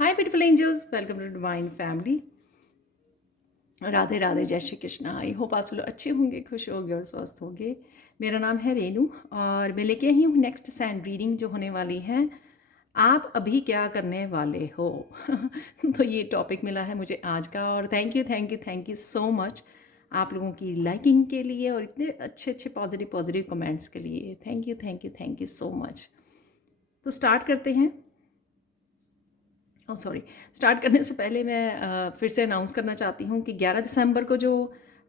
Hi beautiful angels, welcome to divine family. Radhe Radhe, जय Shri Krishna. I hope आप लोग अच्छे होंगे, खुश होंगे और स्वस्थ होंगे। मेरा नाम है रेनू और मैं लेके आई हूँ नेक्स्ट सैंड रीडिंग जो होने वाली है। आप अभी क्या करने वाले हो? तो ये टॉपिक मिला है मुझे आज का, और थैंक यू सो मच आप लोगों की लाइकिंग के लिए और इतने अच्छे अच्छे पॉजिटिव कमेंट्स के लिए। Thank you so much. तो स्टार्ट करते हैं। सॉरी, स्टार्ट करने से पहले मैं फिर से अनाउंस करना चाहती हूँ कि 11 दिसंबर को जो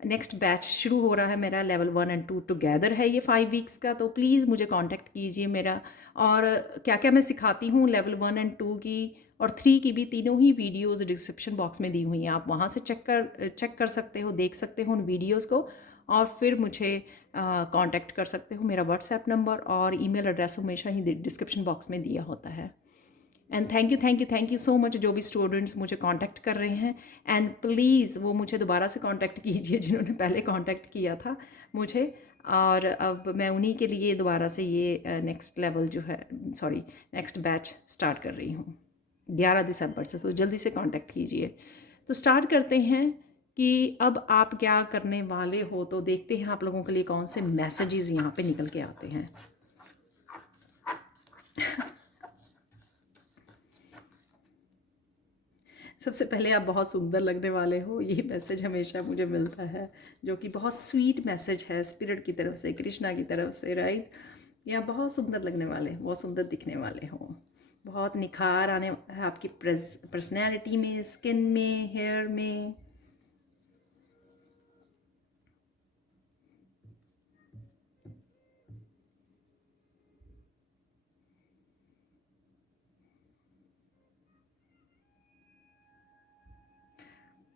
नेक्स्ट बैच शुरू हो रहा है मेरा, लेवल 1 और 2 टुगेदर है ये 5 वीक्स का। तो प्लीज़ मुझे कांटेक्ट कीजिए मेरा। और क्या क्या मैं सिखाती हूँ लेवल 1 और 2 की और 3 की भी, तीनों ही वीडियोज़ डिस्क्रिप्शन बॉक्स में दी हुई हैं। आप वहाँ से चेक कर सकते हो, देख सकते हो उन वीडियोज़ को, और फिर मुझे कांटेक्ट कर सकते हो। मेरा व्हाट्सएप नंबर और ईमेल एड्रेस हमेशा ही डिस्क्रिप्शन बॉक्स में दिया होता है। And thank you so much जो भी स्टूडेंट्स मुझे कांटेक्ट कर रहे हैं। एंड प्लीज़ वो मुझे दोबारा से कांटेक्ट कीजिए जिन्होंने पहले कांटेक्ट किया था मुझे। और अब मैं उन्हीं के लिए दोबारा से ये नेक्स्ट लेवल जो है, सॉरी, नेक्स्ट बैच स्टार्ट कर रही हूँ 11 दिसंबर से। तो जल्दी से कांटेक्ट कीजिए। तो स्टार्ट करते हैं कि अब आप क्या करने वाले हो। तो देखते हैं आप लोगों के लिए कौन से मैसेजेस यहाँ पे निकल के आते हैं। सबसे पहले आप बहुत सुंदर लगने वाले हो, ये मैसेज हमेशा मुझे मिलता है, जो कि बहुत स्वीट मैसेज है स्पिरिट की तरफ से, कृष्णा की तरफ से, राइट। या बहुत सुंदर लगने वाले, बहुत सुंदर दिखने वाले हो, बहुत निखार आने है आपकी पर्सनैलिटी में, स्किन में, हेयर में।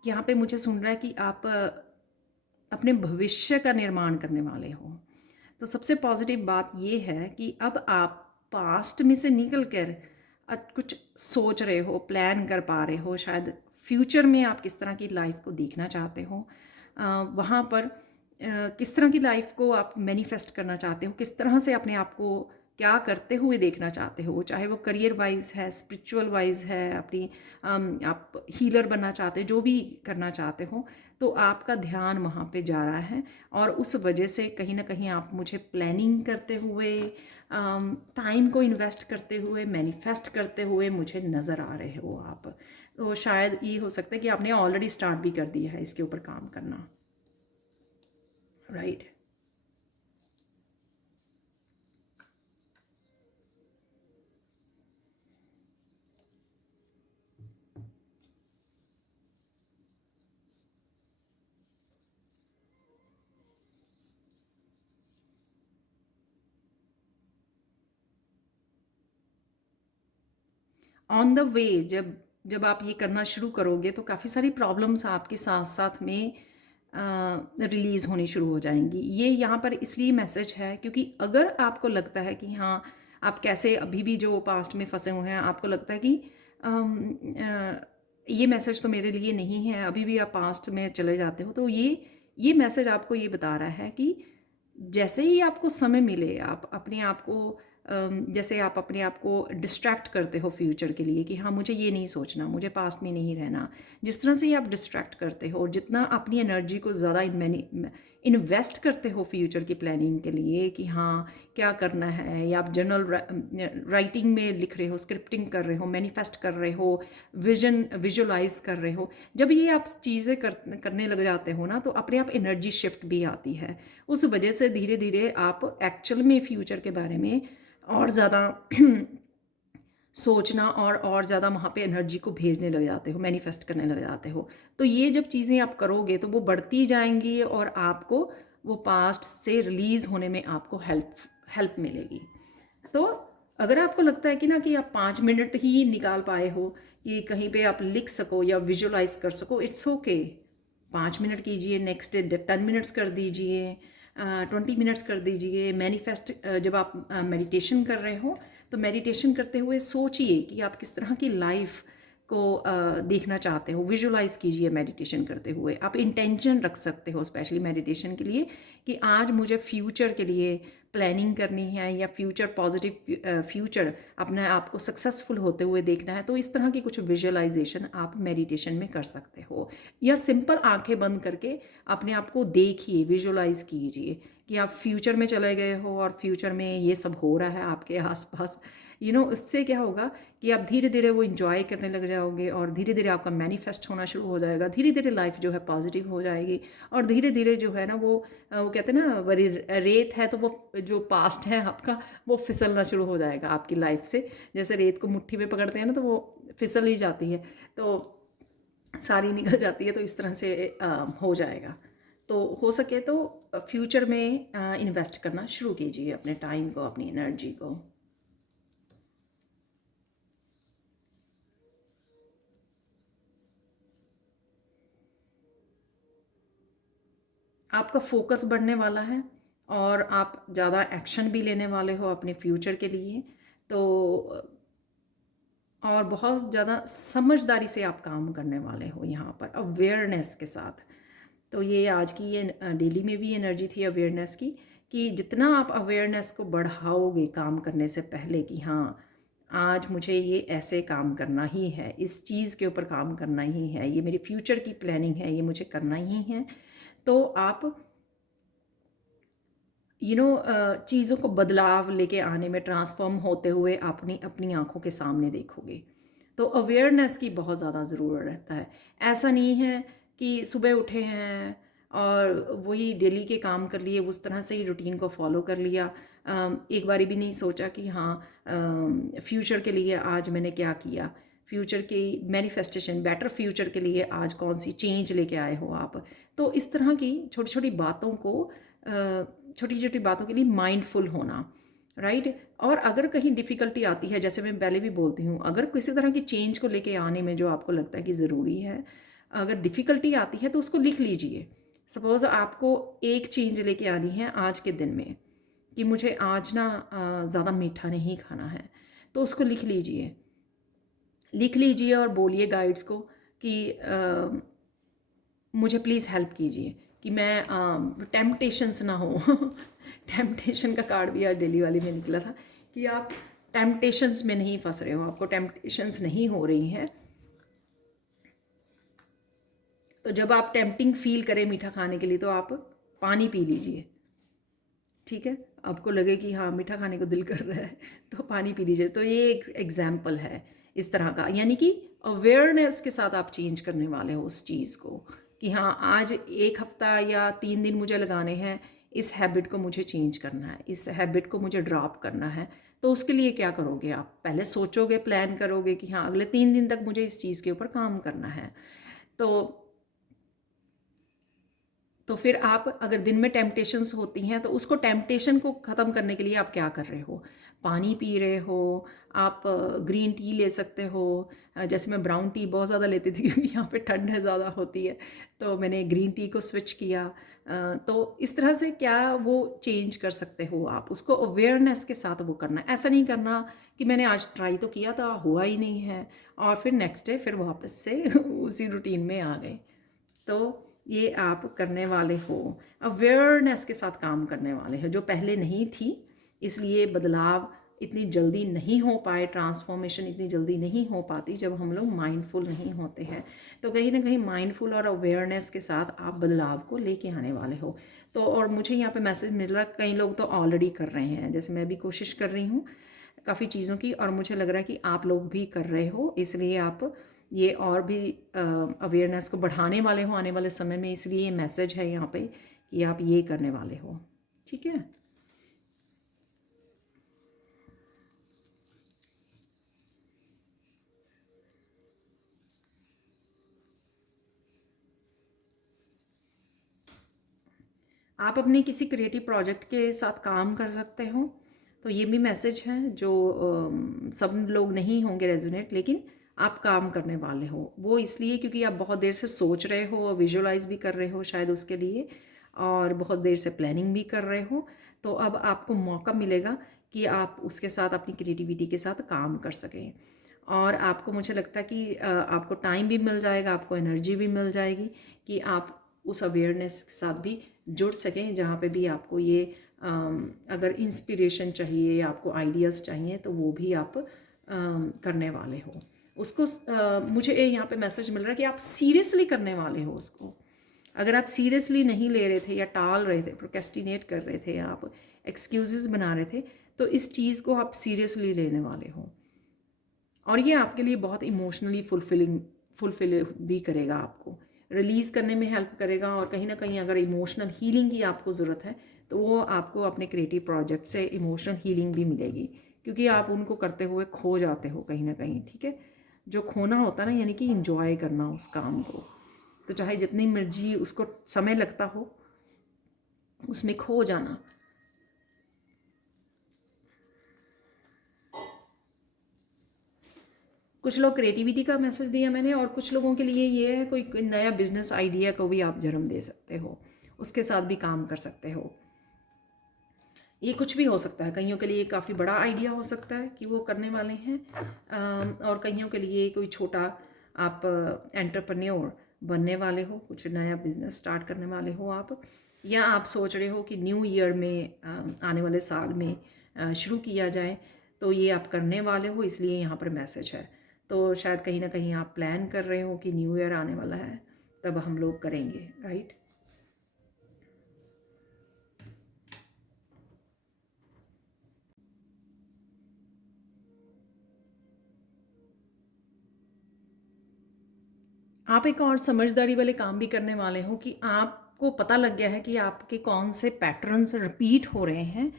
यहाँ पे मुझे सुन रहा है कि आप अपने भविष्य का निर्माण करने वाले हो। तो सबसे पॉजिटिव बात ये है कि अब आप पास्ट में से निकल कर कुछ सोच रहे हो, प्लान कर पा रहे हो। शायद फ्यूचर में आप किस तरह की लाइफ को देखना चाहते हो, वहाँ पर किस तरह की लाइफ को आप मैनिफेस्ट करना चाहते हो, किस तरह से अपने आप को क्या करते हुए देखना चाहते हो, चाहे वो करियर वाइज है, स्पिरिचुअल वाइज है, अपनी आप हीलर बनना चाहते हो, जो भी करना चाहते हो। तो आपका ध्यान वहाँ पे जा रहा है, और उस वजह से कहीं ना कहीं आप मुझे प्लानिंग करते हुए, टाइम को इन्वेस्ट करते हुए, मैनिफेस्ट करते हुए मुझे नज़र आ रहे हो आप। तो शायद ये हो सकता है कि आपने ऑलरेडी स्टार्ट भी कर दिया है इसके ऊपर काम करना, राइट। ऑन द वे, जब जब आप ये करना शुरू करोगे तो काफ़ी सारी प्रॉब्लम्स आपके साथ साथ में रिलीज़ होनी शुरू हो जाएंगी। ये यहाँ पर इसलिए मैसेज है क्योंकि अगर आपको लगता है कि हाँ, आप कैसे अभी भी जो पास्ट में फंसे हुए हैं, आपको लगता है कि ये मैसेज तो मेरे लिए नहीं है, अभी भी आप पास्ट में चले जाते हो, तो ये मैसेज आपको ये बता रहा है कि जैसे ही आपको समय मिले, आप अपने आप को जैसे आप अपने आप को डिस्ट्रैक्ट करते हो फ्यूचर के लिए कि हाँ, मुझे ये नहीं सोचना, मुझे पास्ट में नहीं रहना, जिस तरह से ही आप डिस्ट्रैक्ट करते हो और जितना अपनी एनर्जी को ज़्यादा इन्वेस्ट करते हो फ्यूचर की प्लानिंग के लिए कि हाँ, क्या करना है, या आप जर्नल राइटिंग में लिख रहे हो, स्क्रिप्टिंग कर रहे हो, मैनिफेस्ट कर रहे हो, विजन विजुलाइज कर रहे हो, जब ये आप चीज़ें करने लग जाते हो ना, तो अपने आप एनर्जी शिफ्ट भी आती है। उस वजह से धीरे धीरे आप एक्चुअल में फ्यूचर के बारे में और ज़्यादा सोचना और ज़्यादा वहाँ पे एनर्जी को भेजने लग जाते हो, मैनिफेस्ट करने लग जाते हो। तो ये जब चीज़ें आप करोगे तो वो बढ़ती जाएंगी और आपको वो पास्ट से रिलीज़ होने में आपको हेल्प मिलेगी। तो अगर आपको लगता है कि ना कि आप 5 मिनट ही निकाल पाए हो कि कहीं पे आप लिख सको या विजुलाइज कर सको, इट्स ओके। 5 मिनट कीजिए, नेक्स्ट डे 10 मिनट्स कर दीजिए, 20 मिनट्स कर दीजिए। मैनिफेस्ट जब आप मेडिटेशन कर रहे हो तो मेडिटेशन करते हुए सोचिए कि आप किस तरह की लाइफ को देखना चाहते हो, विजुलाइज कीजिए। मेडिटेशन करते हुए आप इंटेंशन रख सकते हो, स्पेशली मेडिटेशन के लिए, कि आज मुझे फ्यूचर के लिए प्लानिंग करनी है या फ्यूचर पॉजिटिव फ्यूचर अपने आप को सक्सेसफुल होते हुए देखना है, तो इस तरह की कुछ विजुअलाइजेशन आप मेडिटेशन में कर सकते हो। या सिंपल आंखें बंद करके अपने आप को देखिए, विजुअलाइज कीजिए कि आप फ्यूचर में चले गए हो और फ्यूचर में ये सब हो रहा है आपके आसपास। उससे क्या होगा कि आप धीरे धीरे वो इंजॉय करने लग जाओगे और धीरे धीरे आपका मैनिफेस्ट होना शुरू हो जाएगा, धीरे धीरे लाइफ जो है पॉजिटिव हो जाएगी। और धीरे धीरे जो है ना वो कहते हैं ना, वरी रेत है तो वो जो पास्ट है आपका वो फिसलना शुरू हो जाएगा आपकी लाइफ से। जैसे रेत को मुट्ठी में पकड़ते हैं ना तो वो फिसल ही जाती है, तो सारी निकल जाती है, तो इस तरह से हो जाएगा। तो हो सके तो फ्यूचर में इन्वेस्ट करना शुरू कीजिए, अपने टाइम को, अपनी एनर्जी को। आपका फोकस बढ़ने वाला है और आप ज़्यादा एक्शन भी लेने वाले हो अपने फ्यूचर के लिए। तो और बहुत ज़्यादा समझदारी से आप काम करने वाले हो यहाँ पर, अवेयरनेस के साथ। तो ये आज की ये डेली में भी एनर्जी थी अवेयरनेस की, कि जितना आप अवेयरनेस को बढ़ाओगे काम करने से पहले कि हाँ आज मुझे ये ऐसे काम करना ही है, इस चीज़ के ऊपर काम करना ही है, ये मेरी फ्यूचर की प्लानिंग है, ये मुझे करना ही है, तो आप चीज़ों को बदलाव लेके आने में, ट्रांसफॉर्म होते हुए अपनी अपनी आंखों के सामने देखोगे। तो अवेयरनेस की बहुत ज़्यादा ज़रूरत रहता है। ऐसा नहीं है कि सुबह उठे हैं और वही डेली के काम कर लिए, उस तरह से ही रूटीन को फॉलो कर लिया। एक बारी भी नहीं सोचा कि हाँ फ्यूचर के लिए आज मैंने क्या किया, फ्यूचर की मैनिफेस्टेशन, बेटर फ्यूचर के लिए आज कौन सी चेंज लेके आए हो आप। तो इस तरह की छोटी छोटी बातों को, छोटी छोटी बातों के लिए माइंडफुल होना, राइट। और अगर कहीं डिफ़िकल्टी आती है, जैसे मैं पहले भी बोलती हूँ, अगर किसी तरह की चेंज को लेके आने में जो आपको लगता है कि ज़रूरी है, अगर डिफ़िकल्टी आती है तो उसको लिख लीजिए। सपोज़ आपको एक चेंज लेके आनी है आज के दिन में, कि मुझे आज ना ज़्यादा मीठा नहीं खाना है, तो उसको लिख लीजिए। लिख लीजिए और बोलिए गाइड्स को कि मुझे प्लीज़ हेल्प कीजिए कि मैं टेम्पटेशंस ना हो। टेम्पटेशन का कार्ड भी आज डेली वाली में निकला था कि आप टेम्पटेशंस में नहीं फंस रहे हो, आपको टेम्पटेशंस नहीं हो रही हैं। तो जब आप टेम्पटिंग फील करें मीठा खाने के लिए तो आप पानी पी लीजिए, ठीक है। आपको लगे कि हाँ मीठा खाने को दिल कर रहा है तो पानी पी लीजिए। तो ये एक एग्जाम्पल है इस तरह का, यानी कि अवेयरनेस के साथ आप चेंज करने वाले हो उस चीज़ को, कि हाँ आज एक हफ्ता या 3 दिन मुझे लगाने हैं, इस हैबिट को मुझे चेंज करना है, इस हैबिट को मुझे ड्रॉप करना है। तो उसके लिए क्या करोगे, आप पहले सोचोगे, प्लान करोगे कि हाँ अगले 3 दिन तक मुझे इस चीज़ के ऊपर काम करना है। तो फिर आप अगर दिन में टेम्पटेशंस होती हैं तो उसको, टेम्पटेशन को ख़त्म करने के लिए आप क्या कर रहे हो, पानी पी रहे हो, आप ग्रीन टी ले सकते हो। जैसे मैं ब्राउन टी बहुत ज़्यादा लेती थी क्योंकि यहाँ पे ठंड है ज़्यादा होती है, तो मैंने ग्रीन टी को स्विच किया। तो इस तरह से क्या वो चेंज कर सकते हो आप, उसको अवेयरनेस के साथ वो करना है। ऐसा नहीं करना कि मैंने आज ट्राई तो किया था, हुआ ही नहीं है, और फिर नेक्स्ट डे फिर वापस से उसी रूटीन में आ गए। तो ये आप करने वाले हो, अवेयरनेस के साथ काम करने वाले हो, जो पहले नहीं थी। इसलिए बदलाव इतनी जल्दी नहीं हो पाए, ट्रांसफॉर्मेशन इतनी जल्दी नहीं हो पाती जब हम लोग माइंडफुल नहीं होते हैं। तो कहीं ना कहीं माइंडफुल और अवेयरनेस के साथ आप बदलाव को लेके आने वाले हो। तो और मुझे यहाँ पे मैसेज मिल रहा है, कई लोग तो ऑलरेडी कर रहे हैं, जैसे मैं भी कोशिश कर रही हूँ काफ़ी चीज़ों की, और मुझे लग रहा है कि आप लोग भी कर रहे हो। इसलिए आप ये और भी अवेयरनेस को बढ़ाने वाले हो आने वाले समय में, इसलिए ये मैसेज है यहाँ पे कि आप ये करने वाले हो, ठीक है। आप अपने किसी क्रिएटिव प्रोजेक्ट के साथ काम कर सकते हो, तो ये भी मैसेज है जो सब लोग नहीं होंगे रेजोनेट, लेकिन आप काम करने वाले हो। वो इसलिए क्योंकि आप बहुत देर से सोच रहे हो, विजुअलाइज भी कर रहे हो शायद उसके लिए, और बहुत देर से प्लानिंग भी कर रहे हो। तो अब आपको मौका मिलेगा कि आप उसके साथ, अपनी क्रिएटिविटी के साथ काम कर सकें। और आपको, मुझे लगता है कि आपको टाइम भी मिल जाएगा, आपको एनर्जी भी मिल जाएगी कि आप उस अवेयरनेस के साथ भी जुड़ सकें जहाँ पे भी आपको ये अगर इंस्पिरेशन चाहिए या आपको आइडियाज़ चाहिए तो वो भी आप करने वाले हो उसको। मुझे यहाँ पे मैसेज मिल रहा है कि आप सीरियसली करने वाले हो उसको। अगर आप सीरियसली नहीं ले रहे थे या टाल रहे थे, प्रोक्रेस्टिनेट कर रहे थे, आप एक्सक्यूजेस बना रहे थे, तो इस चीज़ को आप सीरियसली लेने वाले हो और ये आपके लिए बहुत इमोशनली फुलफिल भी करेगा, आपको रिलीज़ करने में हेल्प करेगा। और कहीं ना कहीं अगर इमोशनल हीलिंग की आपको ज़रूरत है तो वो आपको अपने क्रिएटिव प्रोजेक्ट से इमोशनल हीलिंग भी मिलेगी, क्योंकि आप उनको करते हुए खो जाते हो कहीं ना कहीं। ठीक है, जो खोना होता है ना, यानी कि इंजॉय करना उस काम को, तो चाहे जितनी मर्जी उसको समय लगता हो, उसमें खो जाना। कुछ लोग क्रिएटिविटी का मैसेज दिया मैंने, और कुछ लोगों के लिए ये है कोई नया बिजनेस आइडिया को भी आप जन्म दे सकते हो, उसके साथ भी काम कर सकते हो। ये कुछ भी हो सकता है, कईयों के लिए काफ़ी बड़ा आइडिया हो सकता है कि वो करने वाले हैं, और कईयों के लिए कोई छोटा आप एंटरप्रेन्योर बनने वाले हो, कुछ नया बिजनेस स्टार्ट करने वाले हो आप, या आप सोच रहे हो कि न्यू ईयर में आने वाले साल में शुरू किया जाए, तो ये आप करने वाले हो, इसलिए यहाँ पर मैसेज है। तो शायद कहीं ना कहीं आप प्लान कर रहे हो कि न्यू ईयर आने वाला है, तब हम लोग करेंगे, राइट। आप एक और समझदारी वाले काम भी करने वाले हो कि आपको पता लग गया है कि आपके कौन से पैटर्न्स रिपीट हो रहे हैं,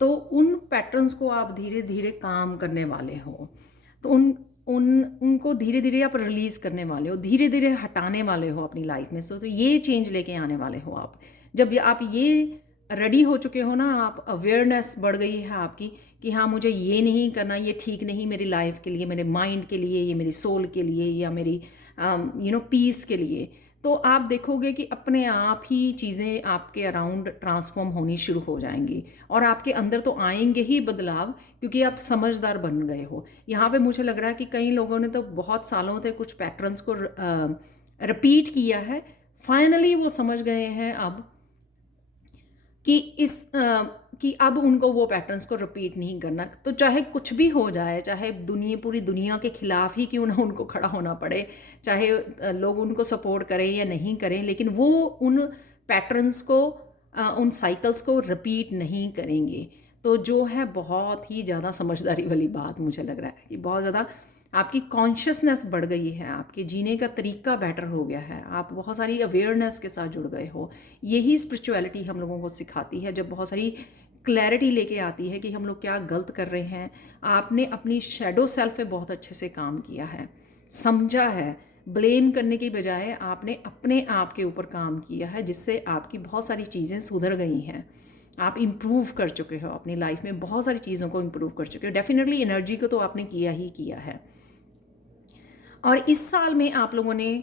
तो उन पैटर्न्स को आप धीरे धीरे काम करने वाले हो। तो उन उन उनको धीरे धीरे आप रिलीज़ करने वाले हो, धीरे धीरे हटाने वाले हो अपनी लाइफ में से। तो ये चेंज लेके आने वाले हो आप। जब आप ये रेडी हो चुके हो ना, आप अवेयरनेस बढ़ गई है आपकी कि हाँ, मुझे ये नहीं करना, ये ठीक नहीं मेरी लाइफ के लिए, मेरे माइंड के लिए, ये मेरी सोल के लिए, या मेरी पीस के लिए। तो आप देखोगे कि अपने आप ही चीज़ें आपके अराउंड ट्रांसफॉर्म होनी शुरू हो जाएंगी, और आपके अंदर तो आएंगे ही बदलाव, क्योंकि आप समझदार बन गए हो। यहाँ पे मुझे लग रहा है कि कई लोगों ने तो बहुत सालों से कुछ पैटर्न्स को रिपीट किया है, फाइनली वो समझ गए हैं अब कि कि अब उनको वो पैटर्न्स को रिपीट नहीं करना। तो चाहे कुछ भी हो जाए, चाहे पूरी दुनिया के खिलाफ ही क्यों ना उनको खड़ा होना पड़े, चाहे लोग उनको सपोर्ट करें या नहीं करें, लेकिन वो उन पैटर्न्स को, उन साइकिल्स को रिपीट नहीं करेंगे। तो जो है बहुत ही ज़्यादा समझदारी वाली बात मुझे लग रहा है कि बहुत ज़्यादा आपकी कॉन्शियसनेस बढ़ गई है, आपके जीने का तरीका बेटर हो गया है, आप बहुत सारी अवेयरनेस के साथ जुड़ गए हो। यही स्पिरिचुअलिटी हम लोगों को सिखाती है, जब बहुत सारी क्लैरिटी लेके आती है कि हम लोग क्या गलत कर रहे हैं। आपने अपनी शैडो सेल्फ पे बहुत अच्छे से काम किया है, समझा है, ब्लेम करने की बजाय आपने अपने आप के ऊपर काम किया है, जिससे आपकी बहुत सारी चीज़ें सुधर गई हैं। आप इम्प्रूव कर चुके हो अपनी लाइफ में, बहुत सारी चीज़ों को इम्प्रूव कर चुके हो। डेफिनेटली एनर्जी को तो आपने किया ही किया है। और इस साल में आप लोगों ने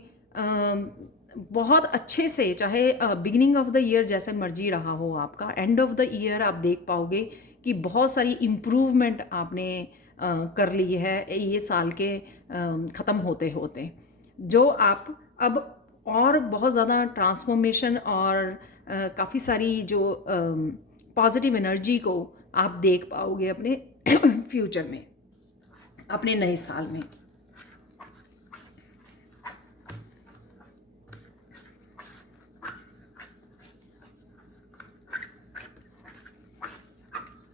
बहुत अच्छे से, चाहे बिगिनिंग ऑफ द ईयर जैसे मर्जी रहा हो आपका, एंड ऑफ द ईयर आप देख पाओगे कि बहुत सारी इम्प्रूवमेंट आपने कर ली है ये साल के ख़त्म होते होते, जो आप अब और बहुत ज़्यादा ट्रांसफॉर्मेशन और काफ़ी सारी जो पॉजिटिव एनर्जी को आप देख पाओगे अपने फ्यूचर में, अपने नए साल में।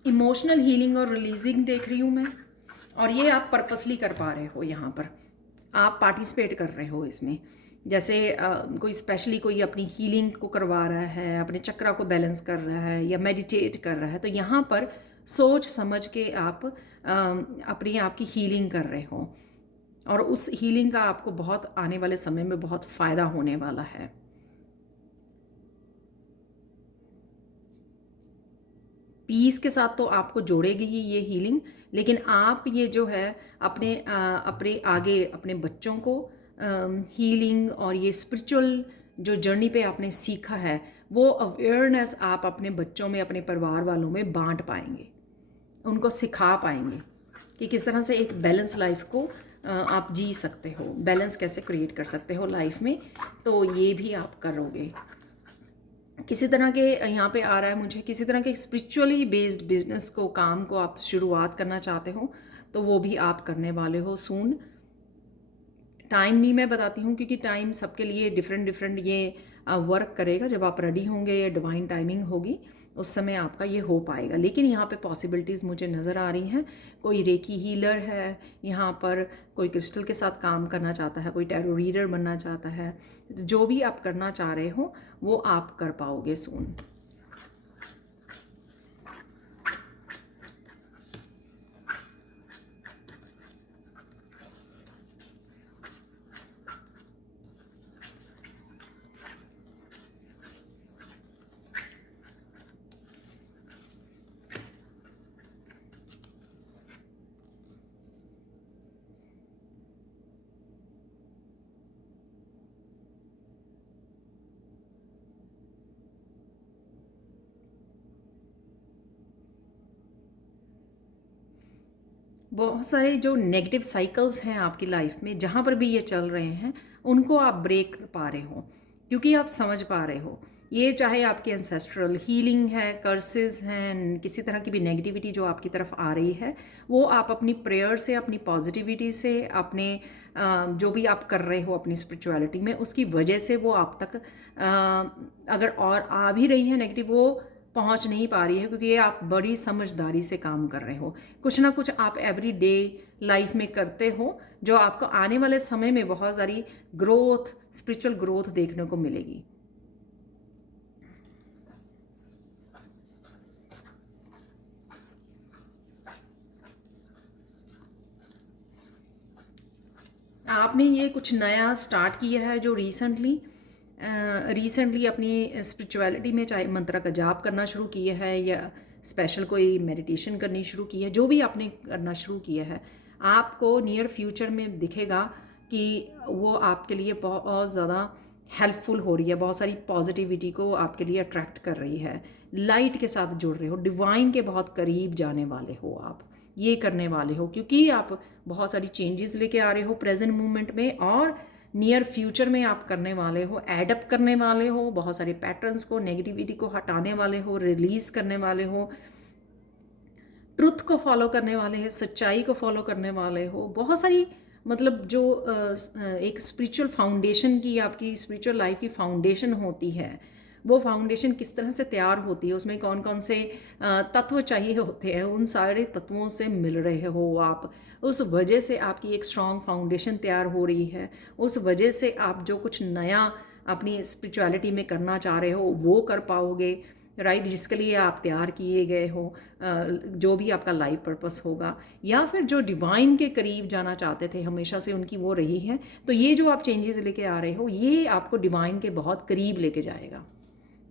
इमोशनल हीलिंग और रिलीजिंग देख रही हूँ मैं, और ये आप पर्पसली कर पा रहे हो, यहाँ पर आप पार्टिसिपेट कर रहे हो इसमें। जैसे कोई स्पेशली कोई अपनी हीलिंग को करवा रहा है, अपने चक्रा को बैलेंस कर रहा है या मेडिटेट कर रहा है, तो यहाँ पर सोच समझ के आप अपनी आप की हीलिंग कर रहे हो, और उस हीलिंग का आपको बहुत आने वाले समय में बहुत फ़ायदा होने वाला है। पीस के साथ तो आपको जोड़ेगी ही ये हीलिंग, लेकिन आप ये जो है अपने आगे अपने बच्चों को हीलिंग और ये स्पिरिचुअल जो जर्नी पे आपने सीखा है, वो अवेयरनेस आप अपने बच्चों में, अपने परिवार वालों में बांट पाएंगे, उनको सिखा पाएंगे कि किस तरह से एक बैलेंस लाइफ को आप जी सकते हो, बैलेंस कैसे क्रिएट कर सकते हो लाइफ में। तो ये भी आप करोगे, किसी तरह के यहाँ पे आ रहा है मुझे, किसी तरह के स्पिरिचुअली बेस्ड बिजनेस को, काम को आप शुरुआत करना चाहते हो तो वो भी आप करने वाले हो सून। टाइम नहीं मैं बताती हूँ क्योंकि टाइम सबके लिए डिफरेंट डिफरेंट ये वर्क करेगा। जब आप रेडी होंगे या डिवाइन टाइमिंग होगी उस समय आपका ये हो पाएगा। लेकिन यहाँ पे पॉसिबिलिटीज़ मुझे नज़र आ रही हैं। कोई रेकी हीलर है यहाँ पर, कोई क्रिस्टल के साथ काम करना चाहता है, कोई टैरो रीडर बनना चाहता है, जो भी आप करना चाह रहे हो वो आप कर पाओगे सून। बहुत सारे जो नेगेटिव साइकिल्स हैं आपकी लाइफ में, जहाँ पर भी ये चल रहे हैं, उनको आप ब्रेक कर पा रहे हो क्योंकि आप समझ पा रहे हो। ये चाहे आपकी एंसेस्ट्रल हीलिंग है, कर्सेस हैं, किसी तरह की भी नेगेटिविटी जो आपकी तरफ आ रही है, वो आप अपनी प्रेयर से, अपनी पॉजिटिविटी से, अपने जो भी आप कर रहे हो अपनी स्पिरिचुअलिटी में, उसकी वजह से वो आप तक अगर और आ भी रही है नेगेटिव, वो पहुंच नहीं पा रही है क्योंकि ये आप बड़ी समझदारी से काम कर रहे हो। कुछ ना कुछ आप एवरी डे लाइफ में करते हो जो आपको आने वाले समय में बहुत सारी ग्रोथ, स्पिरिचुअल ग्रोथ देखने को मिलेगी। आपने ये कुछ नया स्टार्ट किया है जो रिसेंटली अपनी स्पिरिचुअलिटी में, चाहे मंत्रा का जाप करना शुरू किया है या स्पेशल कोई मेडिटेशन करनी शुरू की है, जो भी आपने करना शुरू किया है, आपको नियर फ्यूचर में दिखेगा कि वो आपके लिए बहुत ज़्यादा हेल्पफुल हो रही है, बहुत सारी पॉजिटिविटी को आपके लिए अट्रैक्ट कर रही है, लाइट के साथ जुड़ रहे हो, डिवाइन के बहुत करीब जाने वाले हो आप, ये करने वाले हो क्योंकि आप बहुत सारी चेंजेस लेके आ रहे हो प्रेजेंट मोमेंट में, और नियर फ्यूचर में आप करने वाले हो, एडप्ट करने वाले हो, बहुत सारे पैटर्न्स को, नेगेटिविटी को हटाने वाले हो, रिलीज करने वाले हो, ट्रुथ को फॉलो करने वाले हैं, सच्चाई को फॉलो करने वाले हो। बहुत सारी मतलब जो एक स्पिरिचुअल फाउंडेशन की, आपकी स्पिरिचुअल लाइफ की फाउंडेशन होती है, वो फाउंडेशन किस तरह से तैयार होती है, उसमें कौन कौन से तत्व चाहिए होते हैं, उन सारे तत्वों से मिल रहे हो आप। उस वजह से आपकी एक स्ट्रॉन्ग फाउंडेशन तैयार हो रही है। उस वजह से आप जो कुछ नया अपनी स्पिरिचुअलिटी में करना चाह रहे हो वो कर पाओगे, राइट, जिसके लिए आप तैयार किए गए हो, जो भी आपका लाइफ पर्पस होगा, या फिर जो डिवाइन के करीब जाना चाहते थे हमेशा से, उनकी वो रही है। तो ये जो आप चेंजेस लेके आ रहे हो, ये आपको डिवाइन के बहुत करीब लेके जाएगा।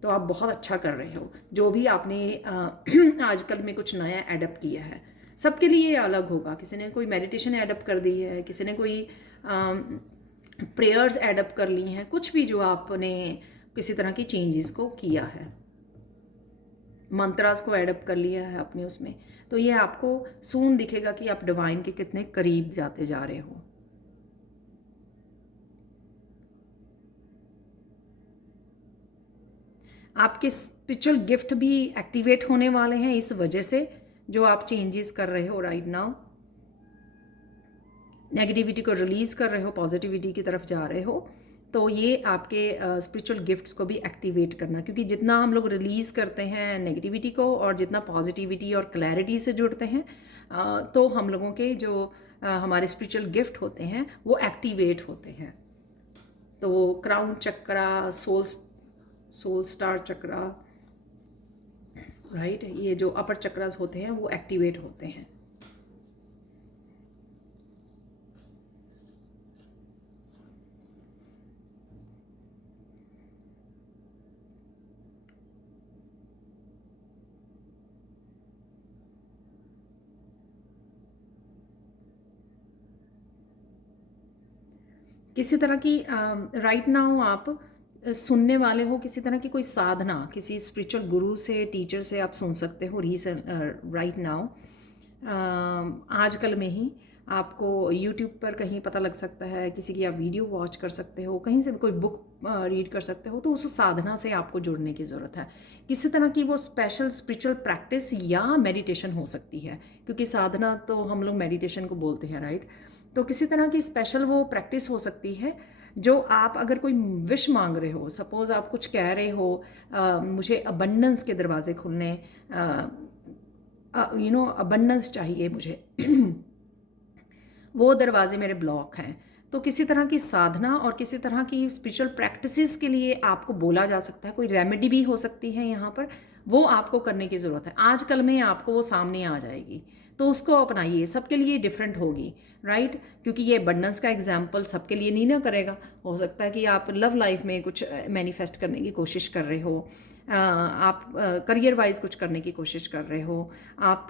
तो आप बहुत अच्छा कर रहे हो जो भी आपने आजकल में कुछ नया एडप्ट किया है। सबके लिए ये अलग होगा। किसी ने कोई मेडिटेशन एडप्ट कर दी है, किसी ने कोई प्रेयर्स एडप्ट कर ली हैं, कुछ भी जो आपने किसी तरह की चेंजेस को किया है, मंत्रास को एडप्ट कर लिया है अपने उसमें, तो ये आपको सून दिखेगा कि आप डिवाइन के कितने करीब जाते जा रहे हो। आपके स्पिरिचुअल गिफ्ट भी एक्टिवेट होने वाले हैं इस वजह से, जो आप चेंजेस कर रहे हो राइट नाउ, नेगेटिविटी को रिलीज कर रहे हो, पॉजिटिविटी की तरफ जा रहे हो। तो ये आपके स्पिरिचुअल गिफ्ट्स को भी एक्टिवेट करना, क्योंकि जितना हम लोग रिलीज़ करते हैं नेगेटिविटी को और जितना पॉजिटिविटी और क्लैरिटी से जुड़ते हैं, तो हम लोगों के जो हमारे स्पिरिचुअल गिफ्ट होते हैं वो एक्टिवेट होते हैं। तो क्राउन चक्रा, सोल स्टार चक्रा, राइट, ये जो अपर चक्रास होते हैं वो एक्टिवेट होते हैं। किसी तरह की राइट नाउ आप सुनने वाले हो, किसी तरह की कोई साधना, किसी स्पिरिचुअल गुरु से, टीचर से आप सुन सकते हो रीसेंट राइट नाउ, आजकल में ही आपको यूट्यूब पर कहीं पता लग सकता है, किसी की आप वीडियो वॉच कर सकते हो, कहीं से भी कोई बुक रीड कर सकते हो, तो उस साधना से आपको जुड़ने की ज़रूरत है। किसी तरह की वो स्पेशल स्पिरिचुअल प्रैक्टिस या मेडिटेशन हो सकती है, क्योंकि साधना तो हम लोग मेडिटेशन को बोलते हैं, राइट। तो किसी तरह की स्पेशल वो प्रैक्टिस हो सकती है, जो आप अगर कोई विश मांग रहे हो, सपोज़ आप कुछ कह रहे हो, मुझे अबंडेंस के दरवाजे खुलने, अबंडेंस चाहिए मुझे वो दरवाजे मेरे ब्लॉक हैं, तो किसी तरह की साधना और किसी तरह की स्पिरिचुअल प्रैक्टिसेस के लिए आपको बोला जा सकता है, कोई रेमेडी भी हो सकती है यहाँ पर, वो आपको करने की ज़रूरत है। आजकल में आपको वो सामने आ जाएगी, तो उसको अपनाइए। सबके लिए डिफरेंट होगी, राइट, क्योंकि ये अबंडेंस का एग्जाम्पल सबके लिए नहीं ना करेगा। हो सकता है कि आप लव लाइफ में कुछ मैनिफेस्ट करने की कोशिश कर रहे हो, आप करियर वाइज कुछ करने की कोशिश कर रहे हो, आप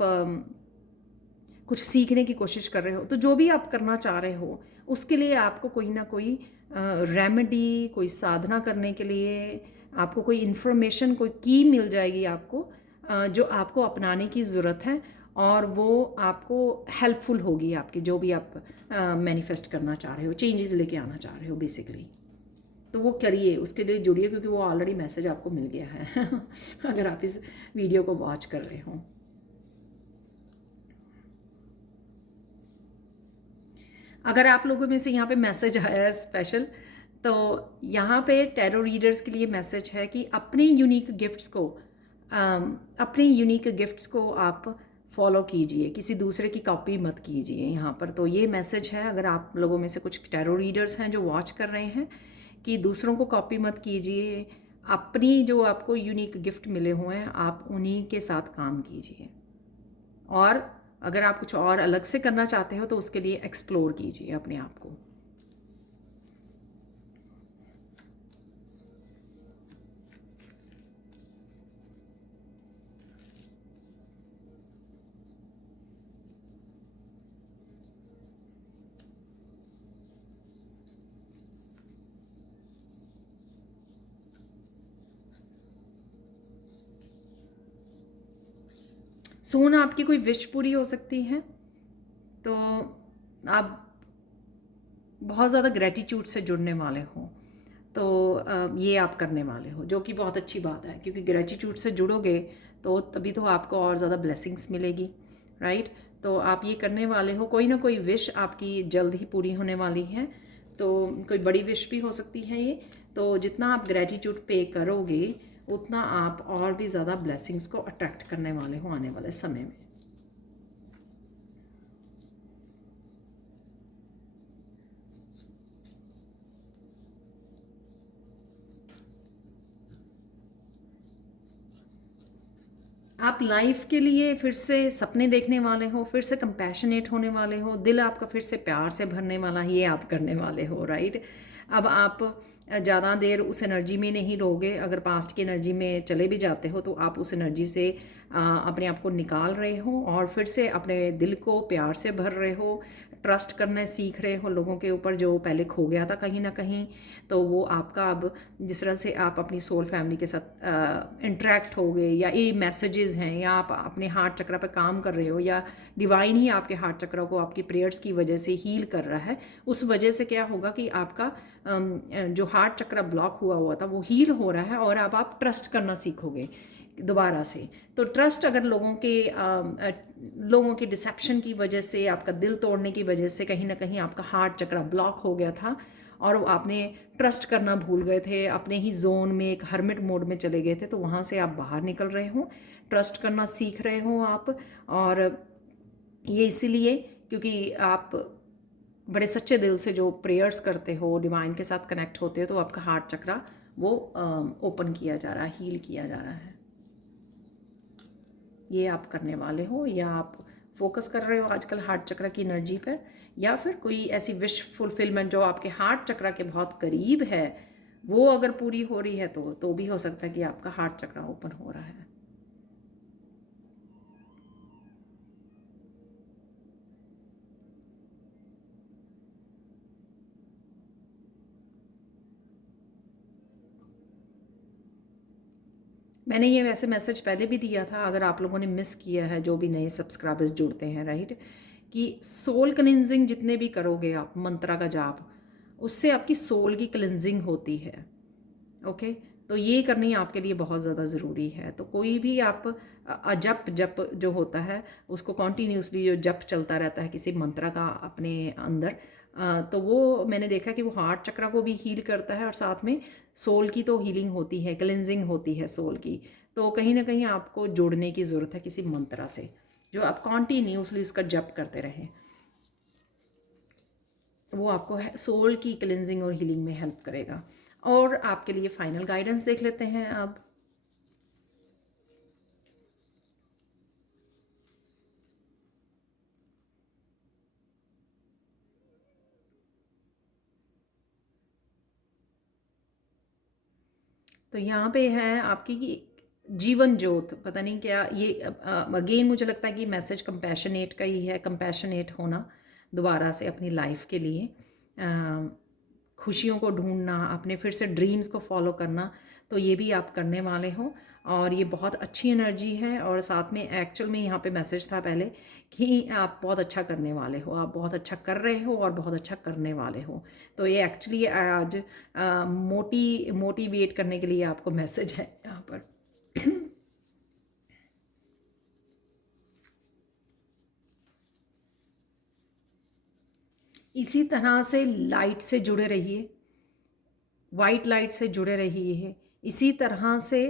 कुछ सीखने की कोशिश कर रहे हो, तो जो भी आप करना चाह रहे हो उसके लिए आपको कोई ना कोई रेमेडी, कोई साधना करने के लिए आपको कोई इन्फॉर्मेशन, कोई की मिल जाएगी आपको, जो आपको अपनाने की ज़रूरत है, और वो आपको हेल्पफुल होगी आपकी जो भी आप मैनिफेस्ट करना चाह रहे हो, चेंजेस लेके आना चाह रहे हो बेसिकली। तो वो करिए, उसके लिए जुड़िए, क्योंकि वो ऑलरेडी मैसेज आपको मिल गया है अगर आप इस वीडियो को वॉच कर रहे हो। अगर आप लोगों में से यहाँ पे मैसेज आया है स्पेशल, तो यहाँ पे टैरो रीडर्स के लिए मैसेज है कि अपने यूनिक गिफ्ट्स को आप फॉलो कीजिए, किसी दूसरे की कॉपी मत कीजिए यहाँ पर। तो ये मैसेज है, अगर आप लोगों में से कुछ टैरो रीडर्स हैं जो वॉच कर रहे हैं, कि दूसरों को कॉपी मत कीजिए, अपनी जो आपको यूनिक गिफ्ट मिले हुए हैं आप उन्हीं के साथ काम कीजिए, और अगर आप कुछ और अलग से करना चाहते हो तो उसके लिए एक्सप्लोर कीजिए अपने आप को। सून आपकी कोई विश पूरी हो सकती है, तो आप बहुत ज़्यादा ग्रेटिट्यूड से जुड़ने वाले हो, तो ये आप करने वाले हो, जो कि बहुत अच्छी बात है, क्योंकि ग्रेटिट्यूड से जुड़ोगे तो तभी तो आपको और ज़्यादा ब्लेसिंग्स मिलेगी, राइट। तो आप ये करने वाले हो, कोई ना कोई विश आपकी जल्द ही पूरी होने वाली है, तो कोई बड़ी विश भी हो सकती है ये। तो जितना आप ग्रेटिट्यूड पे करोगे उतना आप और भी ज़्यादा ब्लेसिंग्स को अट्रैक्ट करने वाले हो आने वाले समय में। आप लाइफ के लिए फिर से सपने देखने वाले हो, फिर से कंपैशनेट होने वाले हो, दिल आपका फिर से प्यार से भरने वाला, ये आप करने वाले हो, राइट। अब आप ज़्यादा देर उस एनर्जी में नहीं रहोगे। अगर पास्ट की एनर्जी में चले भी जाते हो तो आप उस एनर्जी से अपने आप को निकाल रहे हो और फिर से अपने दिल को प्यार से भर रहे हो, ट्रस्ट करना सीख रहे हो लोगों के ऊपर जो पहले खो गया था कहीं ना कहीं। तो वो आपका अब जिस तरह से आप अपनी सोल फैमिली के साथ इंटरेक्ट हो गए, या ये मैसेजेस हैं, या आप अपने हार्ट चक्र पर काम कर रहे हो, या डिवाइन ही आपके हार्ट चक्र को आपकी प्रेयर्स की वजह से हील कर रहा है, उस वजह से क्या होगा कि आपका जो हार्ट चक्र ब्लॉक हुआ था वो हील हो रहा है, और अब आप ट्रस्ट करना सीखोगे दोबारा से। तो ट्रस्ट अगर लोगों की डिसेप्शन की वजह से, आपका दिल तोड़ने की वजह से कहीं ना कहीं आपका हार्ट चक्र ब्लॉक हो गया था और आपने ट्रस्ट करना भूल गए थे, अपने ही जोन में एक हर्मिट मोड में चले गए थे, तो वहाँ से आप बाहर निकल रहे हो, ट्रस्ट करना सीख रहे हो आप। और ये इसीलिए क्योंकि आप बड़े सच्चे दिल से जो प्रेयर्स करते हो, डिवाइन के साथ कनेक्ट होते हो, तो आपका हार्ट चक्र वो ओपन किया जा रहा है, हील किया जा रहा है। ये आप करने वाले हो, या आप फोकस कर रहे हो आजकल हार्ट चक्र की एनर्जी पर, या फिर कोई ऐसी विश फुलफिलमेंट जो आपके हार्ट चक्र के बहुत करीब है वो अगर पूरी हो रही है तो भी हो सकता है कि आपका हार्ट चक्र ओपन हो रहा है। मैंने ये वैसे मैसेज पहले भी दिया था, अगर आप लोगों ने मिस किया है, जो भी नए सब्सक्राइबर्स जुड़ते हैं, राइट, कि सोल क्लिनजिंग जितने भी करोगे आप मंत्रा का जाप, उससे आपकी सोल की क्लिनजिंग होती है। ओके, तो ये करनी आपके लिए बहुत ज़्यादा ज़रूरी है। तो कोई भी आप जप जो होता है उसको कॉन्टीन्यूसली जो जप चलता रहता है किसी मंत्रा का अपने अंदर, तो वो मैंने देखा कि वो हार्ट चक्रा को भी हील करता है और साथ में सोल की तो हीलिंग होती है, क्लिनजिंग होती है सोल की। तो कहीं ना कहीं आपको जोड़ने की ज़रूरत है किसी मंत्रा से जो आप कॉन्टीन्यूसली उसका जप करते रहें। वो आपको सोल की क्लिनजिंग और हीलिंग में हेल्प करेगा। और आपके लिए फाइनल गाइडेंस देख लेते हैं अब। तो यहाँ पे है आपकी कि जीवन ज्योत, पता नहीं क्या ये, अगेन मुझे लगता है कि मैसेज कंपैशनेट का ही है, कंपैशनेट होना दोबारा से अपनी लाइफ के लिए, खुशियों को ढूंढना, अपने फिर से ड्रीम्स को फॉलो करना। तो ये भी आप करने वाले हो और ये बहुत अच्छी एनर्जी है। और साथ में एक्चुअल में यहाँ पे मैसेज था पहले कि आप बहुत अच्छा करने वाले हो, आप बहुत अच्छा कर रहे हो और बहुत अच्छा करने वाले हो। तो ये एक्चुअली आज मोटिवेट करने के लिए आपको मैसेज है यहाँ पर। इसी तरह से लाइट से जुड़े रहिए, वाइट लाइट से जुड़े रहिए। इसी तरह से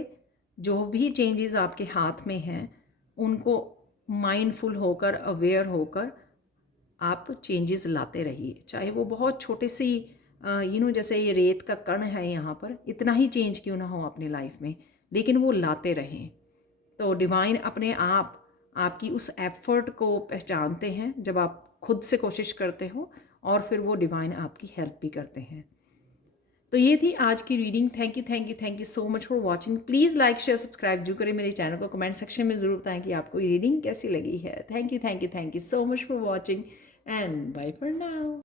जो भी चेंजेस आपके हाथ में हैं उनको माइंडफुल होकर, अवेयर होकर आप चेंजेस लाते रहिए। चाहे वो बहुत छोटे सी जैसे ये रेत का कण है यहाँ पर, इतना ही चेंज क्यों ना हो अपनी लाइफ में, लेकिन वो लाते रहें। तो डिवाइन अपने आप आपकी उस एफर्ट को पहचानते हैं जब आप खुद से कोशिश करते हो, और फिर वो डिवाइन आपकी हेल्प भी करते हैं। तो ये थी आज की reading. Thank you thank you thank you so much for watching. Please like share subscribe जो करें मेरे चैनल को। कमेंट सेक्शन में ज़रूर बताएं कि आपको ये रीडिंग कैसी लगी है। Thank you so much for watching and bye for now.